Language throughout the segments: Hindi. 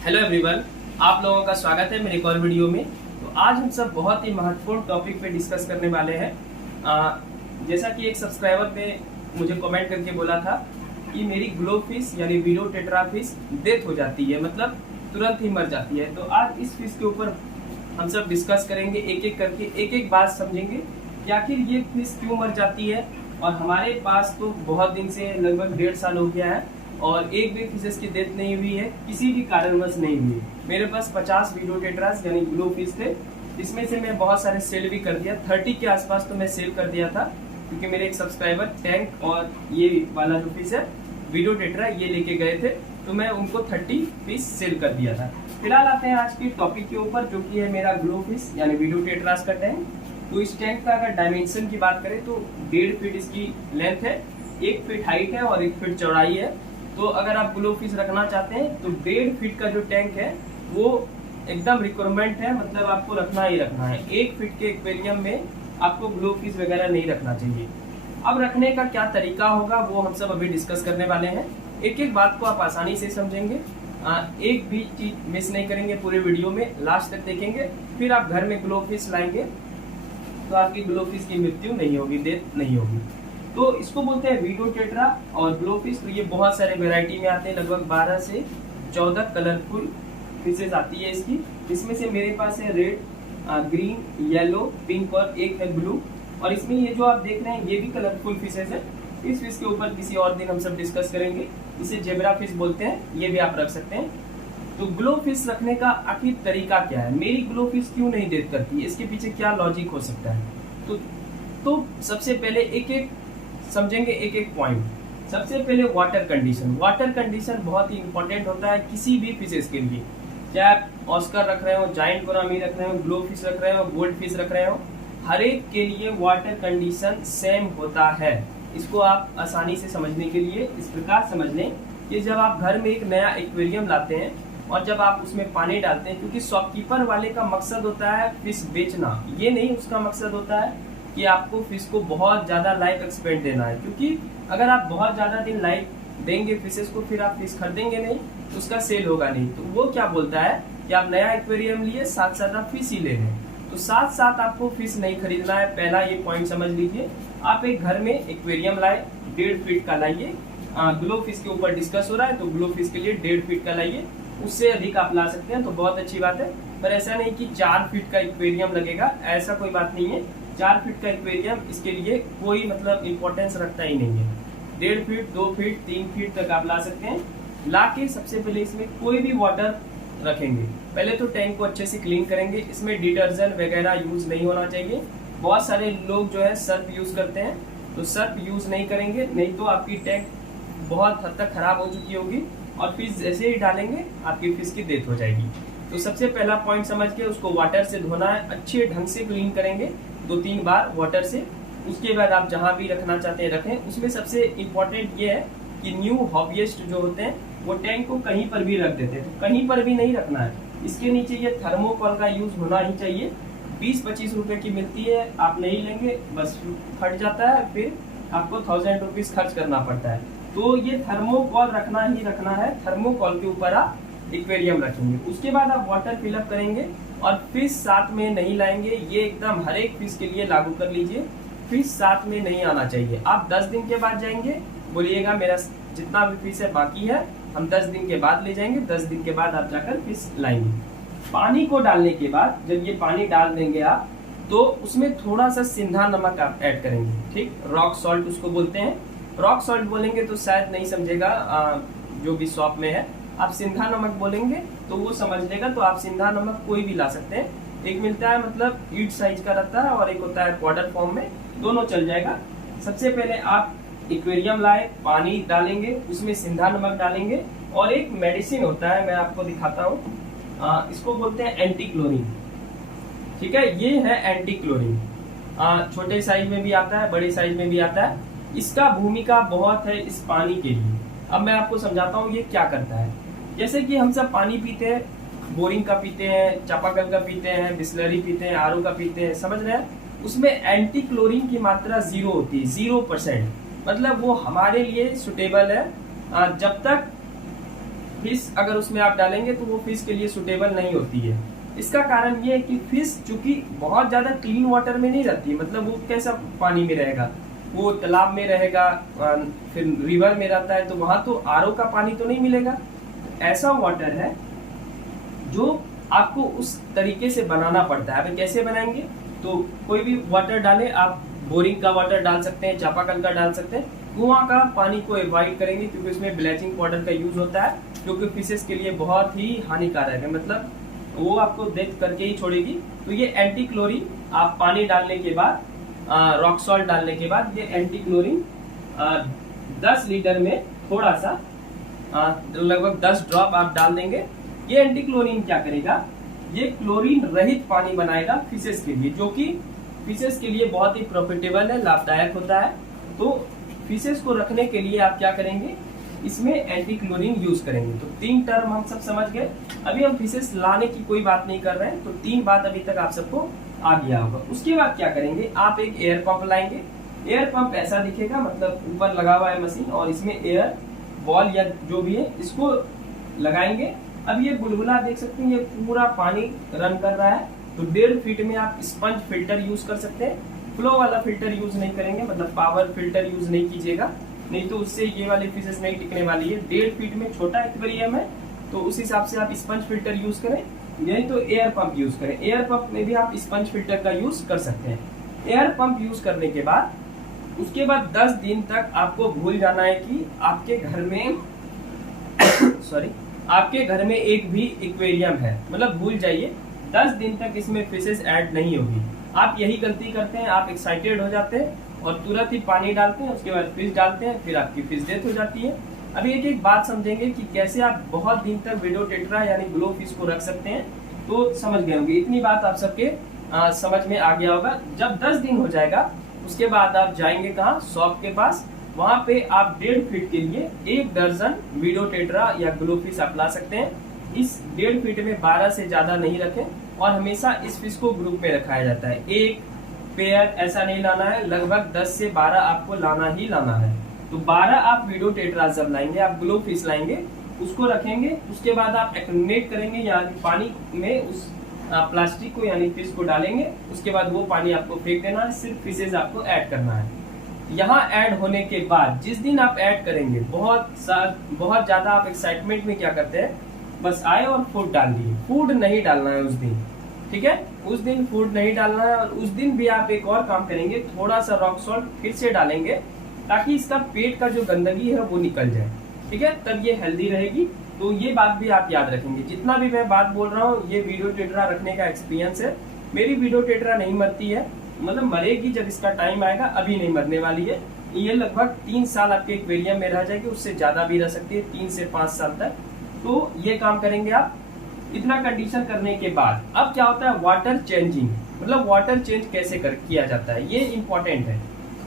हेलो एवरीवन, आप लोगों का स्वागत है मेरे एक और वीडियो में। तो आज हम सब बहुत ही महत्वपूर्ण टॉपिक पे डिस्कस करने वाले हैं। जैसा कि एक सब्सक्राइबर ने मुझे कमेंट करके बोला था कि मेरी ग्लो फिश यानी वीडो टेट्रा फिश डेथ हो जाती है, मतलब तुरंत ही मर जाती है। तो आज इस फिश के ऊपर हम सब डिस्कस करेंगे, एक एक करके एक एक बात समझेंगे कि आखिर ये फिश क्यों मर जाती है। और हमारे पास तो बहुत दिन से लगभग 1.5 साल हो गया है और एक भी फिशेस की डेथ नहीं हुई है, किसी भी कारणवश नहीं हुई। मेरे पास 50 वीडो टेट्रास यानी ग्लो फिश थे, इसमें से मैं बहुत सारे सेल भी कर दिया। 30 के आसपास तो मैं सेल कर दिया था, क्योंकि मेरे एक सब्सक्राइबर टैंक और ये वाला जो फिश है वीडो टेट्रा ये लेके गए थे, तो मैं उनको 30 फिश सेल कर दिया था। फिलहाल आते हैं आज के टॉपिक के ऊपर, जो कि है मेरा ग्लो फिश यानी वीडो टेट्रास का टैंक। तो इस टैंक का अगर डायमेंशन की बात करें तो 1.5 फीट इसकी लेंथ है, 1 फीट हाइट है और 1 फीट चौड़ाई है। तो अगर आप ग्लो फिश रखना चाहते हैं तो 1.5 फीट का जो टैंक है वो एकदम रिक्वायरमेंट है, मतलब आपको रखना ही रखना है। 1 फीट के एक्वेरियम में आपको ग्लो फिश वगैरह नहीं रखना चाहिए। अब रखने का क्या तरीका होगा वो हम सब अभी डिस्कस करने वाले हैं। एक एक बात को आप आसानी से समझेंगे, एक भी चीज मिस नहीं करेंगे पूरे वीडियो में, लास्ट तक देखेंगे। फिर आप घर में ग्लो फिश लाएंगे तो आपकी ग्लो फिश की मृत्यु नहीं होगी, डेथ नहीं होगी। तो इसको बोलते हैं वीडो टेट्रा और ग्लो फिश। तो ये बहुत सारे वैरायटी में आते हैं, लगभग 12 से 14 कलरफुल फिशेज आती है इसकी। इसमें से मेरे पास है रेड, ग्रीन, येलो, पिंक और एक है ब्लू। और इसमें ये जो आप देख रहे हैं ये भी कलरफुल फिशेज है। इस फिश के ऊपर किसी और दिन हम सब डिस्कस करेंगे। इसे जेब्रा फिश बोलते हैं, ये भी आप रख सकते हैं। तो ग्लो फिश रखने का आखिर तरीका क्या है, मेरी ग्लो फिश क्यों नहीं डेथ करती है, इसके पीछे क्या लॉजिक हो सकता है। तो सबसे पहले एक एक समझेंगे, एक एक पॉइंट। सबसे पहले वाटर कंडीशन। वाटर कंडीशन बहुत ही इंपॉर्टेंट होता है किसी भी फिशेस के लिए, चाहे आप ऑस्कर रख रहे हो, जाइंट गोरामी रख रहे हो, ग्लो फिश रख रहे हो, गोल्ड फिश रख रहे हो, हर एक के लिए वाटर कंडीशन सेम होता है। इसको आप आसानी से समझने के लिए इस प्रकार समझ लें कि जब आप घर में एक नया एक्वेरियम लाते हैं और जब आप उसमें पानी डालते हैं, क्योंकि शॉपकीपर वाले का मकसद होता है फिश बेचना, ये नहीं उसका मकसद होता है कि आपको फिश को बहुत ज्यादा लाइफ एक्सपेंड देना है। क्योंकि अगर आप बहुत ज्यादा दिन लाइफ देंगे फिशेस को, फिर आप फिश खरीदेंगे नहीं, उसका सेल होगा नहीं। तो वो क्या बोलता है कि आप नया एक्वेरियम लिए, साथ साथ आप फिश ही ले लें। तो साथ साथ आपको फिश नहीं खरीदना है, पहला ये पॉइंट समझ लीजिए। आप एक घर में एक्वेरियम लाए, 1.5 फीट का लाइए। ग्लो फिश के ऊपर डिस्कस हो रहा है तो ग्लो फिश के लिए 1.5 फीट का लाइए, उससे अधिक आप ला सकते हैं तो बहुत अच्छी बात है। पर ऐसा नहीं कि 4 फीट का एक्वेरियम लगेगा, ऐसा कोई बात नहीं है। 4 फीट का एक्वेरियम इसके लिए कोई मतलब इम्पोर्टेंस रखता ही नहीं है। 1.5 फीट, 2 फीट, 3 फीट तक आप ला सकते हैं। ला के सबसे पहले इसमें कोई भी वाटर रखेंगे, पहले तो टैंक को अच्छे से क्लीन करेंगे। इसमें डिटर्जेंट वगैरह यूज नहीं होना चाहिए। बहुत सारे लोग जो है सर्फ यूज करते हैं, तो सर्फ यूज नहीं करेंगे, नहीं तो आपकी टैंक बहुत हद तक खराब हो चुकी होगी और फिश जैसे ही डालेंगे आपकी फिश की डेथ हो जाएगी। तो सबसे पहला पॉइंट समझ के उसको वाटर से धोना है, अच्छे ढंग से क्लीन करेंगे 2-3 बार वाटर से। उसके बाद आप जहां भी रखना चाहते हैं रखें। उसमें सबसे इम्पोर्टेंट ये है कि न्यू हॉबियस्ट जो होते हैं वो टैंक को कहीं पर भी रख देते हैं, तो कहीं पर भी नहीं रखना है। इसके नीचे ये थर्मोकॉल का यूज होना ही चाहिए। 20-25 रुपए की मिलती है, आप नहीं लेंगे बस फट जाता है, फिर आपको 1000 रुपीज खर्च करना पड़ता है। तो ये थर्मोकॉल रखना ही रखना है, थर्मोकॉल के ऊपर आप एक्वेरियम रखेंगे। उसके बाद आप वाटर फिलअप करेंगे और फिश साथ में नहीं लाएंगे। ये एकदम हर एक फिश के लिए लागू कर लीजिए, फिश साथ में नहीं आना चाहिए। आप 10 दिन के बाद जाएंगे, बोलिएगा मेरा जितना भी फिश है बाकी है, हम 10 दिन के बाद ले जाएंगे। 10 दिन के बाद आप जाकर फिश लाएंगे। पानी को डालने के बाद जब ये पानी डाल देंगे आप, तो उसमें थोड़ा सा सिंधा नमक आप ऐड करेंगे, ठीक, रॉक सॉल्ट उसको बोलते हैं। रॉक सॉल्ट बोलेंगे तो शायद नहीं समझेगा जो भी शॉप में है। आप सिंधा नमक बोलेंगे तो वो समझ लेगा। तो आप सिंधा नमक कोई भी ला सकते हैं, एक मिलता है मतलब ईट साइज का रहता है और एक होता है पाउडर फॉर्म में, दोनों चल जाएगा। सबसे पहले आप एक्वेरियम लाए, पानी डालेंगे, उसमें सिंधा नमक डालेंगे और एक मेडिसिन होता है, मैं आपको दिखाता हूँ, इसको बोलते हैं एंटी क्लोरीन। ठीक है, ये है एंटी क्लोरीन। छोटे साइज में भी आता है, बड़े साइज में भी आता है। इसका भूमिका बहुत है इस पानी के लिए। अब मैं आपको समझाता हूँ ये क्या करता है। जैसे कि हम सब पानी पीते हैं, बोरिंग का पीते हैं, चापाकल का पीते हैं, बिस्लरी पीते हैं, आरओ का पीते हैं, समझ रहे हैं, उसमें एंटी क्लोरीन की मात्रा 0 होती है, 0%। मतलब वो हमारे लिए सुटेबल है जब तक फिश अगर उसमें आप डालेंगे तो वो फिश के लिए सुटेबल नहीं होती है। इसका कारण ये है कि फिश चूंकि बहुत ज्यादा क्लीन वाटर में नहीं रहती, मतलब वो कैसा पानी में रहेगा, वो तालाब में रहेगा, फिर रिवर में रहता है, तो वहां तो आरओ का पानी तो नहीं मिलेगा। ऐसा वाटर है जो आपको उस तरीके से बनाना पड़ता है। अब कैसे बनाएंगे, तो कोई भी वाटर डालें आप, बोरिंग का वाटर डाल सकते हैं, चापाकल का डाल सकते हैं। कुआं का पानी को अवॉइड करेंगे क्योंकि उसमें ब्लीचिंग पाउडर का यूज होता है, जो कि फिशेस के लिए बहुत ही हानिकारक है, मतलब वो आपको डेथ करके ही छोड़ेगी। तो ये एंटी क्लोरीन आप पानी डालने के बाद, रॉक सॉल्ट डालने के बाद, ये एंटी क्लोरीन 10 लीटर में थोड़ा सा लगभग 10 ड्रॉप आप डाल देंगे। ये एंटी क्लोरीन क्या करेगा, ये क्लोरीन रहित पानी बनाएगा फिशेस के लिए, जो कि फिशेस के लिए बहुत ही प्रॉफिटेबल है, लाभदायक होता है। तो फिशेस को रखने के लिए आप क्या करेंगे, इसमें एंटी क्लोरीन यूज करेंगे। तो 3 टर्म हम सब समझ गए। अभी हम फिशेस लाने की कोई बात नहीं कर रहे हैं, तो 3 बात अभी तक आप सबको आ गया होगा। उसके बाद क्या करेंगे, आप एक एयर पंप लाएंगे। एयर पंप ऐसा दिखेगा, मतलब ऊपर लगा हुआ है मशीन और इसमें एयर बॉल या जो भी है इसको लगाएंगे। अब ये बुलबुला देख सकते हैं, ये पूरा पानी रन कर रहा है। तो 1.5 फीट में आप स्पंज फिल्टर यूज कर सकते हैं। फ्लो वाला फिल्टर यूज नहीं करेंगे, मतलब पावर फिल्टर यूज नहीं कीजिएगा, नहीं तो उससे ये वाली फिशेस नहीं टिकने वाली है। 1.5 फीट में छोटा एक्वेरियम है, तो उस हिसाब से आप स्पंज फिल्टर यूज करें, नहीं तो एयर पंप यूज करें। एयर पंप में भी आप स्पंज फिल्टर का यूज कर सकते हैं। एयर पंप यूज करने के बाद उसके बाद 10 दिन तक आपको भूल जाना है कि आपके घर में सॉरी आपके घर में एक भी एक्वेरियम है, मतलब भूल जाइए। 10 दिन तक इसमें फिशेस ऐड नहीं होगी। आप यही गलती करते हैं, आप एक्साइटेड हो जाते हैं और तुरंत ही पानी डालते हैं, उसके बाद फिश डालते हैं, फिर आपकी फिश डेथ हो जाती है। अभी एक बात समझेंगे कि कैसे आप बहुत दिन तक वीडियोटेट्रा यानी ग्लो फिश को रख सकते हैं, तो समझ गए होंगे। इतनी बात आप सबके समझ में आ गया होगा। जब 10 दिन हो जाएगा उसके बाद आप जाएंगे कहाँ, शॉप के पास, वहां पे आप 1.5 फीट के लिए 1 दर्जन वीडियोटेट्रा या ग्लो फिश आप ला सकते हैं। इस 1.5 फीट में 12 से ज्यादा नहीं रखें और हमेशा इस फिश को ग्रुप में रखाया जाता है। एक पेयर ऐसा नहीं लाना है, लगभग 10 से 12 आपको लाना ही लाना है। तो 12 आप वीडियोटेट्रा जब लाएंगे, आप ग्लो फिश लाएंगे, उसको रखेंगे। उसके बाद आप एक्टिनेट करेंगे, यानी पानी में उस प्लास्टिक को यानी फिश को डालेंगे। उसके बाद वो पानी आपको फेंक देना है, सिर्फ फिशेज आपको ऐड करना है। यहाँ ऐड होने के बाद जिस दिन आप ऐड करेंगे, बहुत ज्यादा आप एक्साइटमेंट में क्या करते हैं, बस आए और फूड डाल दिए। फूड नहीं डालना है उस दिन, ठीक है, उस दिन फूड नहीं डालना है। और उस दिन भी आप एक और काम करेंगे, थोड़ा सा रॉक सॉल्ट फिर से डालेंगे ताकि इसका पेट का जो गंदगी है वो निकल जाए, ठीक है, तब ये हेल्दी रहेगी। तो ये बात भी आप याद रखेंगे। जितना भी मैं बात बोल रहा हूँ ये वीडियोटेट्रा रखने का एक्सपीरियंस है। मेरी वीडियोटेट्रा नहीं मरती है, मतलब मरेगी जब इसका टाइम आएगा, अभी नहीं मरने वाली है। ये लगभग 3 साल आपके एक्वेरियम में रह जाएगी, उससे ज्यादा भी रह सकती है, 3 से 5 साल तक। तो ये काम करेंगे आप। इतना कंडीशन करने के बाद अब क्या होता है, वाटर चेंजिंग, मतलब वाटर चेंज कैसे किया जाता है, ये इंपॉर्टेंट है।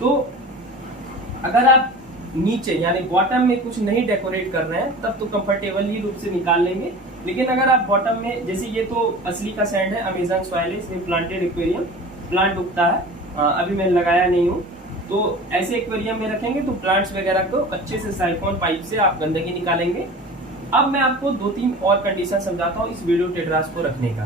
तो अगर आप नीचे यानी बॉटम में कुछ नहीं डेकोरेट कर रहे हैं तब तो कंफर्टेबली रूप से निकाल लेंगे। लेकिन अगर आप बॉटम में, जैसे ये तो असली का सैंड है, अमेजन सॉइल है, इसमें प्लांटेड एक्वेरियम, प्लांट उगता है, अभी मैं लगाया नहीं हूँ। तो ऐसे एक्वेरियम में रखेंगे तो प्लांट्स वगैरह को अच्छे से साइफोन पाइप से आप गंदगी निकालेंगे। अब मैं आपको 2-3 और कंडीशन समझाता हूँ इस वीडियोटेट्रास को रखने का।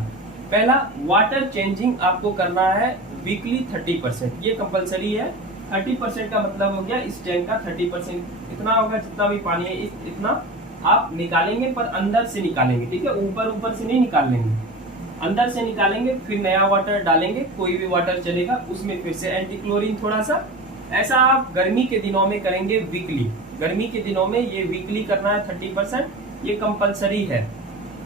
पहला, वाटर चेंजिंग आपको करना है वीकली 30%, ये कंपलसरी है। 30% का मतलब हो गया इस टैंक का 30%, इतना होगा जितना भी पानी है इतना आप निकालेंगे, पर अंदर से निकालेंगे, ठीक है, ऊपर से नहीं निकाल लेंगे, अंदर से निकालेंगे। फिर नया वाटर डालेंगे, कोई भी वाटर चलेगा, उसमें फिर से एंटी क्लोरीन थोड़ा सा। ऐसा आप गर्मी के दिनों में करेंगे वीकली, गर्मी के दिनों में ये वीकली करना है 30%, ये कंपलसरी है।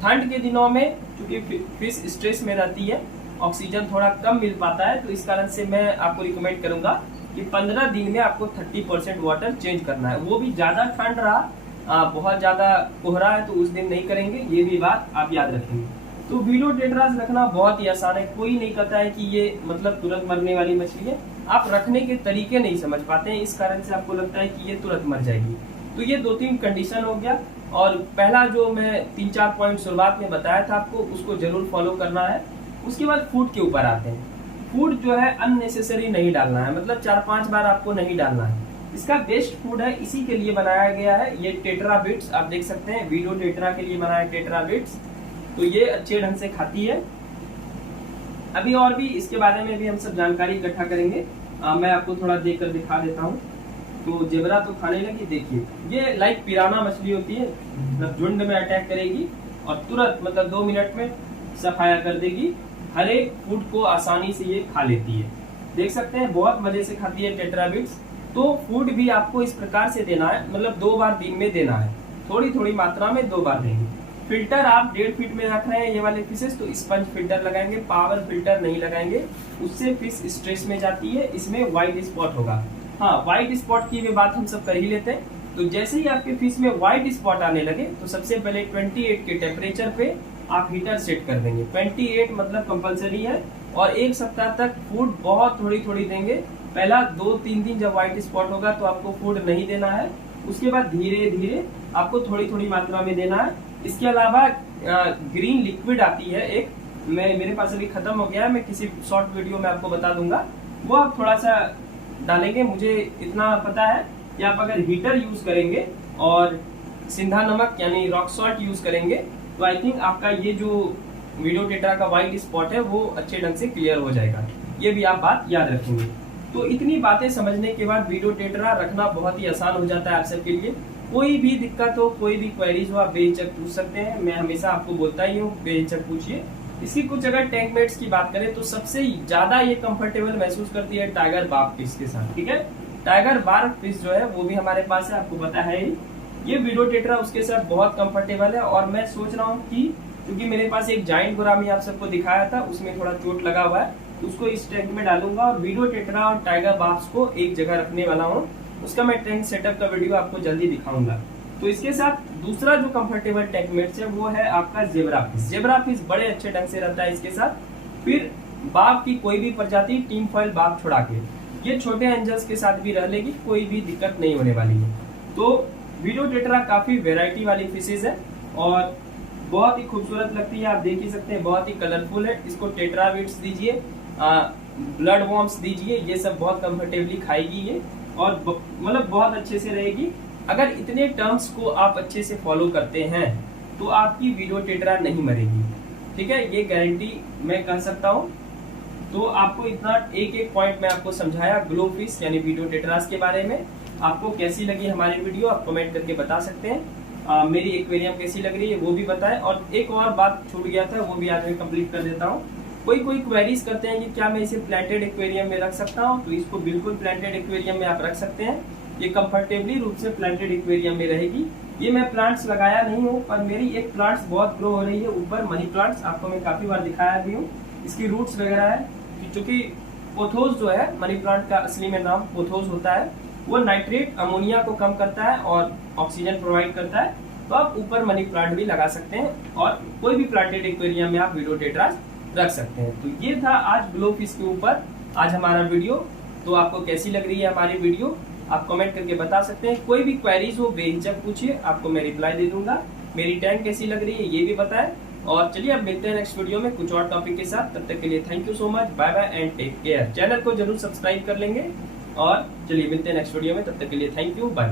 ठंड के दिनों में क्योंकि फिश स्ट्रेस में रहती है, ऑक्सीजन थोड़ा कम मिल पाता है, तो इस कारण से मैं आपको रिकमेंड करूंगा कि 15 दिन में आपको 30% वाटर चेंज करना है। वो भी ज्यादा ठंड रहा, बहुत ज्यादा कोहरा है तो उस दिन नहीं करेंगे, ये भी बात आप याद रखेंगे। तो वीडियोटेट्रास रखना बहुत ही आसान है, कोई नहीं कहता है कि ये मतलब तुरंत मरने वाली मछली है। आप रखने के तरीके नहीं समझ पाते हैं, इस कारण से आपको लगता है कि ये तुरंत मर जाएगी। तो ये 2-3 कंडीशन हो गया। और पहला जो मैं 3-4 पॉइंट शुरुआत में बताया था आपको, उसको जरूर फॉलो करना है। उसके बाद फूड के ऊपर आते हैं। फूड जो है अननेसेसरी नहीं डालना है, मतलब 4-5 बार आपको नहीं डालना है। इसका बेस्ट फूड है, इसी के लिए बनाया गया है। ये टेट्रा बिट्स आप देख सकते हैं, वीडो टेट्रा के लिए बनाया टेट्रा बिट्स। तो ये अच्छे ढंग से खाती है। अभी और भी इसके बारे में भी हम सब जानकारी इकट्ठा करेंगे। मैं आपको थोड़ा देख कर दिखा देता हूँ। तो जेबरा तो खाने लगी, देखिए ये लाइक पिराना मछली होती है, मतलब झुंड में अटैक करेगी और तुरंत मतलब 2 मिनट में सफाया कर देगी। हर एक फूड को आसानी से ये खा लेती है, देख सकते हैं बहुत मजे से खाती है टेट्रा बिट्स। तो फूड भी आपको इस प्रकार से देना है, मतलब 2 बार दिन में देना है, थोड़ी थोड़ी मात्रा में 2 बार देंगे। फिल्टर आप 1.5 फीट में रख रहे हैं ये वाले फिशेस, तो स्पंज फिल्टर लगाएंगे, पावर फिल्टर नहीं लगाएंगे, उससे फिश स्ट्रेस में जाती है। इसमें व्हाइट स्पॉट होगा। हाँ, व्हाइट स्पॉट की भी बात हम सब कर ही लेते हैं। तो जैसे ही आपके फिश में व्हाइट स्पॉट आने लगे तो सबसे पहले 28 के टेम्परेचर पे आप हीटर सेट कर देंगे। 28 मतलब कंपलसरी है। और 1 सप्ताह तक फूड बहुत थोड़ी थोड़ी देंगे। पहला 2-3 दिन जब व्हाइट स्पॉट होगा तो आपको फूड नहीं देना है, उसके बाद धीरे धीरे आपको थोड़ी थोड़ी मात्रा में देना है। इसके अलावा ग्रीन लिक्विड आती है एक, मेरे पास अभी खत्म हो गया है, मैं किसी शॉर्ट वीडियो में आपको बता दूंगा, वो आप थोड़ा सा डालेंगे। मुझे इतना पता है कि आप अगर हीटर यूज करेंगे और सिंधा नमक यानी रॉक सॉल्ट यूज करेंगे तो आई थिंक आपका ये जो वीडो टेट्रा का व्हाइट स्पॉट है वो अच्छे ढंग से क्लियर हो जाएगा। ये भी आप बात याद रखेंगे। तो इतनी बातें समझने के बाद वीडो टेट्रा रखना बहुत ही आसान हो जाता है आप सबके लिए। कोई भी दिक्कत हो, कोई भी क्वेरीज हो, आप बेहिचक पूछ सकते हैं। मैं हमेशा आपको बोलता ही हूँ बेहिचक पूछिए। इसकी कुछ अगर टैंक मेट्स की बात करें तो सबसे ज्यादा ये कंफर्टेबल महसूस करती है टाइगर बार्ब फिश के साथ, ठीक है। टाइगर बार्ब फिश जो है वो भी हमारे पास है, आपको पता है ही। ये वीडो टेट्रा उसके साथ बहुत कंफर्टेबल है। और मैं सोच रहा हूँ कि क्योंकि मेरे पास एक जाइंट गोरामी आप सबको दिखाया था, उसमें थोड़ा चोट लगा हुआ है, उसको इस टैंक में डालूंगा और वीडो टेट्रा और टाइगर बार्ब्स को एक जगह रखने वाला हूँ। उसका मैं टैंक सेटअप का वीडियो आपको जल्दी दिखाऊंगा। तो इसके साथ दूसरा जो कंफर्टेबल टैंक मेट्स है वो है आपका जेब्रा फिश। जेब्रा फिश बड़े अच्छे ढंग से रहता है इसके साथ। फिर बार्ब की कोई भी प्रजाति टीम फॉइल बार्ब छोड़ा के ये छोटे एंजल्स के साथ भी रह लेगी, कोई भी दिक्कत नहीं होने वाली है। तो वीडो टेट्रा काफी वेराइटी वाली फिशेज है और बहुत ही खूबसूरत लगती है, आप देख ही सकते हैं, बहुत ही कलरफुल है। इसको टेट्रा बिट्स दीजिए, ब्लड वॉर्म्स दीजिए, ये सब बहुत कंफर्टेबली खाएगी ये और मतलब बहुत अच्छे से रहेगी। अगर इतने टर्म्स को आप अच्छे से फॉलो करते हैं तो आपकी वीडो टेट्रा नहीं मरेगी, ठीक है, ये गारंटी मैं कह सकता हूँ। तो आपको इतना एक एक पॉइंट मैं आपको समझाया ग्लो फिश यानी वीडो टेट्रास के बारे में। आपको कैसी लगी हमारी वीडियो आप कमेंट करके बता सकते हैं। मेरी एक्वेरियम कैसी लग रही है वो भी बताएं। और एक और बात छूट गया था वो भी आज मैं कंप्लीट कर देता हूँ। कोई क्वेरीज करते हैं कि क्या मैं इसे प्लांटेड एक्वेरियम में रख सकता हूँ, तो इसको बिल्कुल प्लांटेड एक्वेरियम में आप रख सकते हैं। ये कंफर्टेबली रूप से प्लांटेड एक्वेरियम में रहेगी। ये मैं प्लांट्स लगाया नहीं हूँ पर मेरी एक प्लांट्स बहुत ग्रो हो रही है ऊपर, मनी प्लांट्स, आपको मैं काफी बार दिखाया भी हूँ। इसकी रूट्स वगैरह है, क्योंकि पोथोस जो है मनी प्लांट का असली में नाम पोथोस होता है, वो नाइट्रेट अमोनिया को कम करता है और ऑक्सीजन प्रोवाइड करता है। तो आप ऊपर मनी प्लांट भी लगा सकते हैं और कोई भी प्लांटेड एक्वेरियम में आप वीडो टेट्रास रख सकते हैं। तो ये था आज ग्लो फिश के ऊपर आज हमारा वीडियो। तो आपको कैसी लग रही है हमारी वीडियो आप कमेंट करके बता सकते हैं। कोई भी क्वेरीज हो बेहिचक पूछिए, आपको मैं रिप्लाई दे दूंगा। मेरी टैंक कैसी लग रही है ये भी बताएं। और चलिए अब मिलते हैं नेक्स्ट वीडियो में कुछ और टॉपिक के साथ। तब तक के लिए thank you so much, bye bye and take care. Channel को जरूर सब्सक्राइब कर लेंगे और चलिए मिलते हैं नेक्स्ट वीडियो में। तब तक के लिए थैंक यू, बाय बाय।